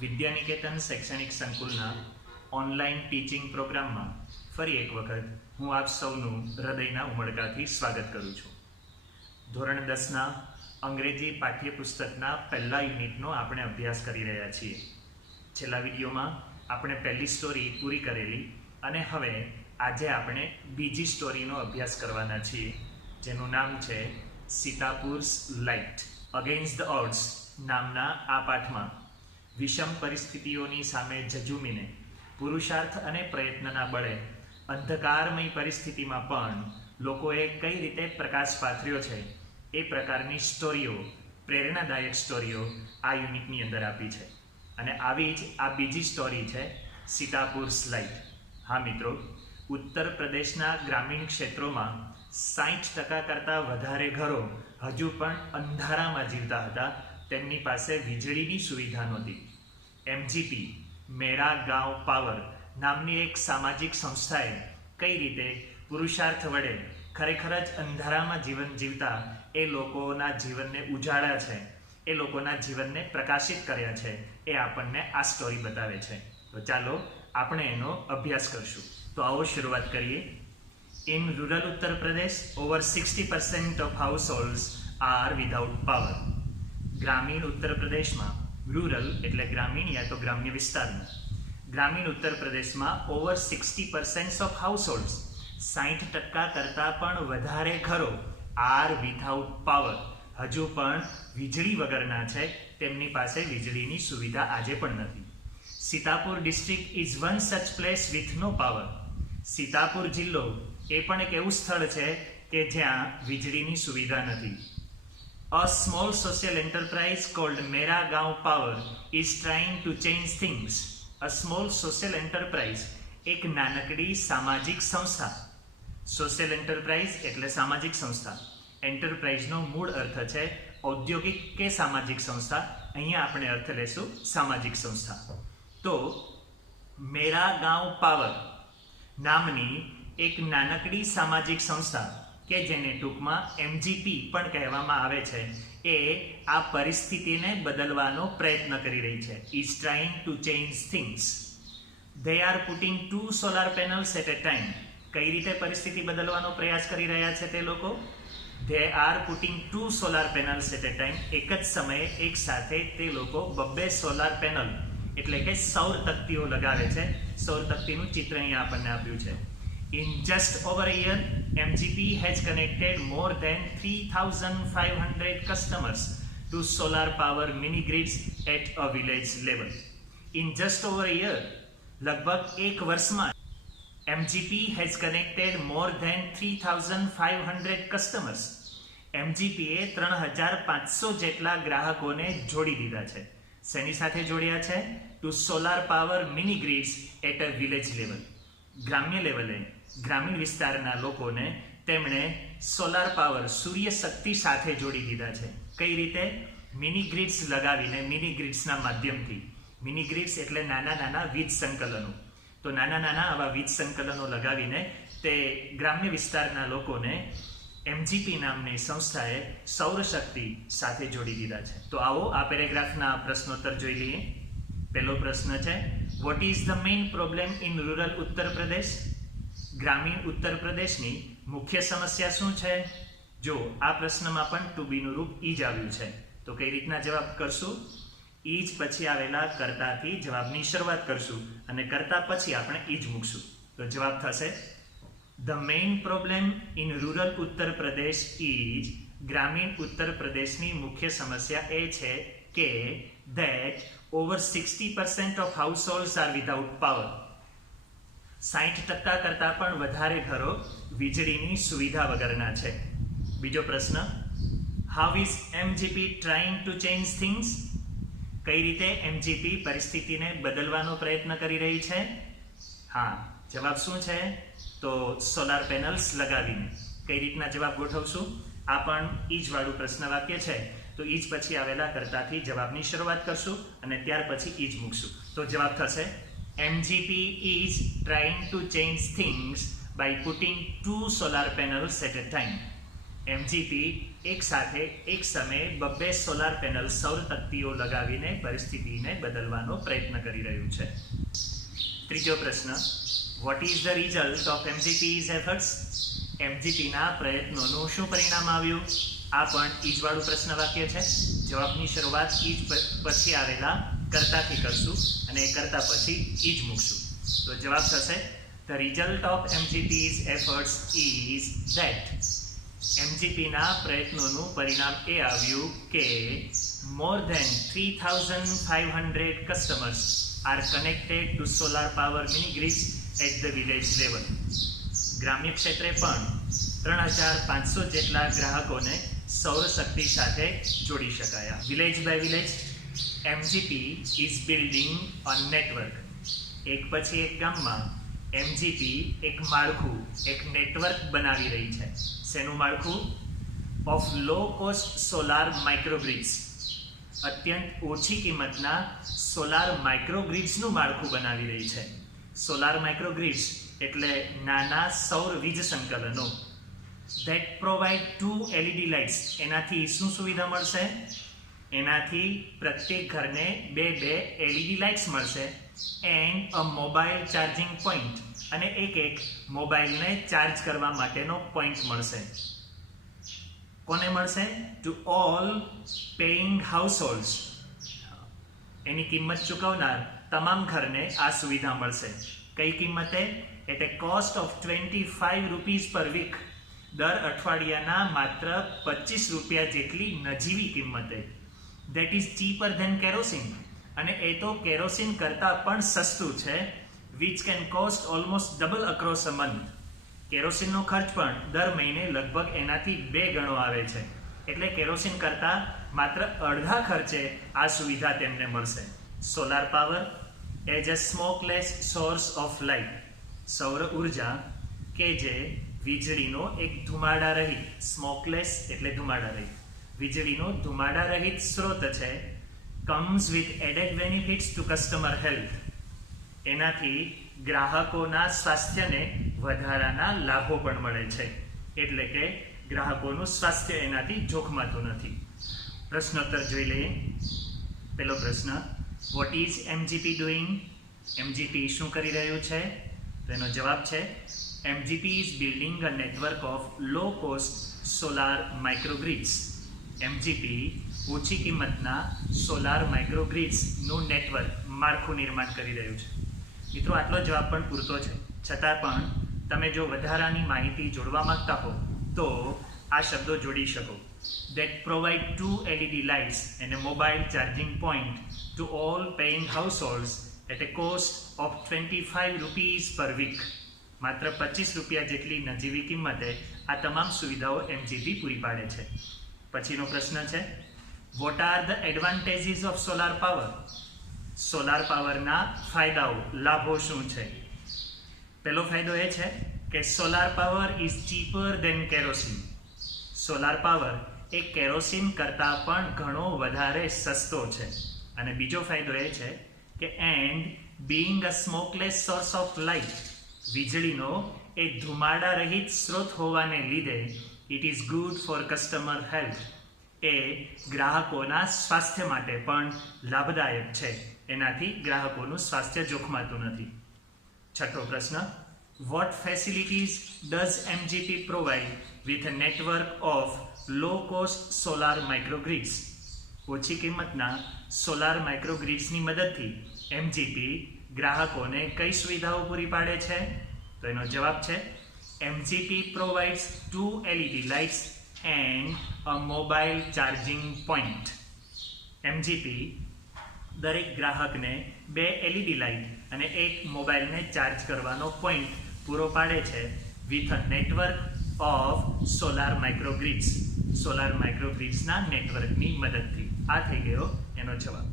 વિદ્યાનિકેતન શૈક્ષણિક સંકુલના online teaching પ્રોગ્રામમાં ફરી એક વખત હું આપ સૌનું હૃદયના ઉમળકાથી સ્વાગત કરું છું. ધોરણ 10ના અંગ્રેજી પાઠ્યપુસ્તકના પહેલા યુનિટનો આપણે અભ્યાસ કરી રહ્યા છીએ. છેલ્લા વિડીયોમાં આપણે પહેલી સ્ટોરી પૂરી કરેલી અને હવે આજે આપણે બીજી સ્ટોરીનો અભ્યાસ કરવાના છીએ, જેનું નામ છે સીતાપુર્સ લાઇટ અગેન્સ્ટ ધ ઓડ્સ નામના આ પાઠમાં વિષમ પરિસ્થિતિઓની સામે ઝઝૂમીને પુરુષાર્થ અને પ્રયત્નના બળે અંધકારમય પરિસ્થિતિમાં પણ લોકોએ કઈ રીતે પ્રકાશ પાથર્યો છે એ પ્રકારની સ્ટોરીઓ, પ્રેરણાદાયક સ્ટોરીઓ આ યુનિટની અંદર આપી છે. અને આવી જ આ બીજી સ્ટોરી છે સીતાપુર્સ લાઇટ. હા મિત્રો, ઉત્તર પ્રદેશના ગ્રામીણ ક્ષેત્રોમાં 60% કરતાં વધારે ઘરો હજુ પણ અંધારામાં જીવતા હતા. તેમની પાસે વીજળીની સુવિધા નહોતી. MGP મેરા ગાંવ પાવર નામની એક સામાજિક સંસ્થાએ કઈ રીતે પુરુષાર્થ વડે ખરેખર જ અંધારામાં જીવન જીવતા એ લોકોના જીવનને ઉજાળ્યા છે, એ લોકોના જીવનને પ્રકાશિત કર્યા છે, એ આપણને આ સ્ટોરી બતાવે છે. તો ચાલો આપણે એનો અભ્યાસ કરશું. તો આવો શરૂઆત કરીએ. In rural Uttar Pradesh, over 60% of households are without power. ગ્રામીણ ઉત્તર પ્રદેશમાં, રૂરલ એટલે ગ્રામીણ યા તો ગ્રામ્ય વિસ્તારમાં, ગ્રામીણ ઉત્તર પ્રદેશમાં ઓવર 60% ઓફ હાઉસહોલ્ડ્સ 60% કરતાં પણ વધારે ઘરો આર વિથઆઉટ પાવર હજુ પણ વીજળી વગરના છે. તેમની પાસે વીજળીની સુવિધા આજે પણ નથી. Sitapur district is one such place with no power. Sitapur જિલ્લો એ પણ એક એવું સ્થળ છે કે જ્યાં વીજળીની સુવિધા નથી. A small social enterprise called Mera Gaon Power is trying to change things. A small social enterprise એક નાનકડી સામાજિક સંસ્થા. સોશિયલ એન્ટરપ્રાઇઝ એટલે સામાજિક સંસ્થા. એન્ટરપ્રાઇઝનો મૂળ અર્થ છે ઔદ્યોગિક કે સામાજિક સંસ્થા. અહીંયા આપણે અર્થ લેશું સામાજિક સંસ્થા. તો મેરા ગાંવ પાવર નામની એક નાનકડી સામાજિક સંસ્થા કે જેને ટૂંકમાં MGP પણ કહેવામાં આવે છે, એ આ પરિસ્થિતિને બદલવાનો પ્રયત્ન કરી રહી છે. Is trying to change things. They are putting 2 solar panels at a time. કઈ રીતે પરિસ્થિતિ બદલવાનો પ્રયાસ કરી રહ્યા છે તે લોકો? They are putting 2 solar panels at a time. એક જ સમયે એક સાથે તે લોકો 2 સોલાર પેનલ એટલે કે સૌર તકતીઓ લગાવે છે. સૌર તકતીનું ચિત્ર અહીંયા આપણને આપ્યું છે. In just over a year, MGP has connected more than 3,500 customers to solar power mini grids at a village level. In just over a year, લગભગ એક વર્ષમાં MGP has connected more than 3,500 customers. MGP એ 3,500 જેટલા ગ્રાહકોને જોડી દીધા છે. શેની સાથે જોડ્યા છે? To solar power mini grids at a village level. ગ્રામ્ય લેવલે ગ્રામીણ વિસ્તારના લોકોને તેમણે સોલાર પાવર સૂર્ય શક્તિ સાથે જોડી દીધા છે. કઈ રીતે? મિની ગ્રીડ્સ લગાવીને, મિની ગ્રીડ્સના માધ્યમથી. મિની ગ્રીડ્સ એટલે નાના નાના વીજ સંકલનો. તો નાના નાના આવા વીજ સંકલનો લગાવીને તે ગ્રામ્ય વિસ્તારના લોકોને MGP નામની સંસ્થાએ સૌરશક્તિ સાથે જોડી દીધા છે. તો આવો આ પેરેગ્રાફના પ્રશ્નોત્તર જોઈ લઈએ. પહેલો પ્રશ્ન છે, vote is the main problem in rural Uttar Pradesh? ગ્રામીણ ઉત્તર પ્રદેશની મુખ્ય સમસ્યા શું છે? જો આ પ્રશ્નમાં પણ ટુ બીનું રૂપ ઈ જ આવ્યું છે. તો કઈ રીતના જવાબ કરશું? ઈ જ પછી આવેલા કર્તાથી જવાબની શરૂઆત કરશું અને કર્તા પછી આપણે ઈ જ મૂકશું. તો જવાબ થશે the main problem in rural Uttar Pradesh is. ગ્રામીણ ઉત્તર પ્રદેશની મુખ્ય સમસ્યા એ છે કે that over 60% of households are without power. 60% કરતાં પણ વધારે ઘરો વીજળીની સુવિધા વગરના છે. બીજો પ્રશ્ન, how is MGP trying to change things? કઈ રીતે MGP પરિસ્થિતિને બદલવાનો પ્રયત્ન કરી રહી છે? હા, જવાબ શું છે? તો સોલાર પેનલ્સ લગાવીને. કઈ રીતના જવાબ ગોઠવશું? આ પણ ઈ જ વાળું પ્રશ્ન વાક્ય છે. તો ઈ જ પછી આવેલા કર્તાથી જવાબની શરૂઆત કરશું અને ત્યાર પછી ઈ જ મૂકશું. તો જવાબ થશે MGP is trying to change things by putting 2 solar panels at a time. MGP એક સાથે એક સમયે 2 સોલાર પેનલ સૌર તકતીઓ લગાવીને પરિસ્થિતિને બદલવાનો પ્રયત્ન કરી રહ્યું છે. ત્રીજો પ્રશ્ન, what is the result of MGP's efforts? એમજીપીના પ્રયત્નોનું શું પરિણામ આવ્યું? આ પણ ઈજવાળું પ્રશ્ન વાક્ય છે. જવાબની શરૂઆત ઈજ પછી આવેલા કર્તાથી કરશું અને એ કર્તા પછી ઈજ મૂકશું. તો જવાબ થશે The result of MGP's efforts is that MGPના પ્રયત્નોનું પરિણામ એ આવ્યું કે more than 3,500 customers are connected to solar power mini grids at the village level. ગ્રામ્ય ક્ષેત્રે પણ 3,500 જેટલા ગ્રાહકોને સૌર શક્તિ સાથે જોડી શકાયા. Village by village, MGP is building a network. એક પછી એક ગામમાં એમજીપી એક માળખું, એક નેટવર્ક બનાવી રહી છે. શેનું માળખું? Of low cost solar માઇક્રોગ્રીડ્સ. અત્યંત ઓછી કિંમતના સોલાર માઇક્રોગ્રીડ્સનું માળખું બનાવી રહી છે. સોલાર માઇક્રોગ્રીડ્સ એટલે નાના સૌર વીજ સંકલનો. That provide 2 LED lights. એનાથી શું સુવિધા મળશે? એનાથી પ્રત્યેક ઘરને 2 LED લાઇટ્સ મળશે and a mobile charging point, અને એક મોબાઈલને ચાર્જ કરવા માટેનો પોઈન્ટ મળશે. કોને મળશે? To all paying households. એની કિંમત ચૂકવનાર તમામ ઘરને આ સુવિધા મળશે. કઈ કિંમતે? At a cost of 25 rupees per week. દર અઠવાડિયાના માત્ર 25 રૂપિયા જેટલી નજીવી કિંમતે. That is cheaper than kerosene. અને એ તો કેરોસીન કરતાં પણ સસ્તું છે. Which can cost almost double across a month. કેરોસીનનો ખર્ચ પણ દર મહિને લગભગ એનાથી 2 ગણો આવે છે. એટલે કેરોસીન કરતાં માત્ર અડધા ખર્ચે આ સુવિધા તેમને મળશે. Solar power as a smokeless source of light. સૌર ઉર્જા કે જે વીજળીનો એક ધુમાડા રહિત, સ્મોકલેસ એટલે ધુમાડા રહિત, વીજળીનો ધુમાડા રહિત સ્ત્રોત છે. comes with added benefits to customer health. એનાથી ગ્રાહકોના સ્વાસ્થ્યને વધારાના લાભો પણ મળે છે. એટલે કે ગ્રાહકોનું સ્વાસ્થ્ય એનાથી જોખમાતું નથી. પ્રશ્નોત્તર જોઈ લઈએ. પહેલો પ્રશ્ન, what is MGP doing? MGP શું કરી રહ્યું છે? તેનો જવાબ છે MGP is building a network of low cost solar માઇક્રોગ્રીડ્સ. MGP ઓછી કિંમતના સોલાર માઇક્રોગ્રીડ્સનું નેટવર્ક, માળખું નિર્માણ કરી રહ્યું છે. મિત્રો, આટલો જવાબ પણ પૂરતો છે. છતાં પણ તમે જો વધારાની માહિતી જોડવા માંગતા હો તો આ શબ્દો જોડી શકો. that provide 2 LED lights and a mobile charging point to all paying households at a cost of 25 rupees per week. માત્ર 25 રૂપિયા જેટલી નજીવી કિંમતે આ તમામ સુવિધાઓ એમજીપી પૂરી પાડે છે. પછીનો પ્રશ્ન છે, what are the advantages of solar power? Solar પાવરના ફાયદાઓ, લાભો શું છે? પહેલો ફાયદો એ છે કે solar power is cheaper than kerosene. Solar power એ કેરોસીન કરતાં પણ ઘણો વધારે સસ્તો છે. અને બીજો ફાયદો એ છે કે and being a smokeless source of light, વીજળીનો એ ધુમાડા રહિત સ્ત્રોત હોવાને લીધે it is good for customer health. એ ગ્રાહકોના સ્વાસ્થ્ય માટે પણ લાભદાયક છે. એનાથી ગ્રાહકોનું સ્વાસ્થ્ય જોખમાતું નથી. છઠ્ઠો પ્રશ્ન, what facilities does MGP provide with a network of low cost solar microgrids? ઓછી કિંમતના સોલાર માઇક્રોગ્રીડ્સની મદદથી એમજીપી ગ્રાહકોને કઈ સુવિધાઓ પૂરી પાડે છે? તો એનો જવાબ છે MGP provides 2 LED lights and a mobile charging point. MGP દરેક ગ્રાહકને 2 LED લાઇટ અને એક મોબાઈલને ચાર્જ કરવાનો પોઈન્ટ પૂરો પાડે છે with a network of solar microgrids. Solar માઇક્રોગ્રીડ્સના નેટવર્કની મદદથી. આ થઈ ગયો એનો જવાબ.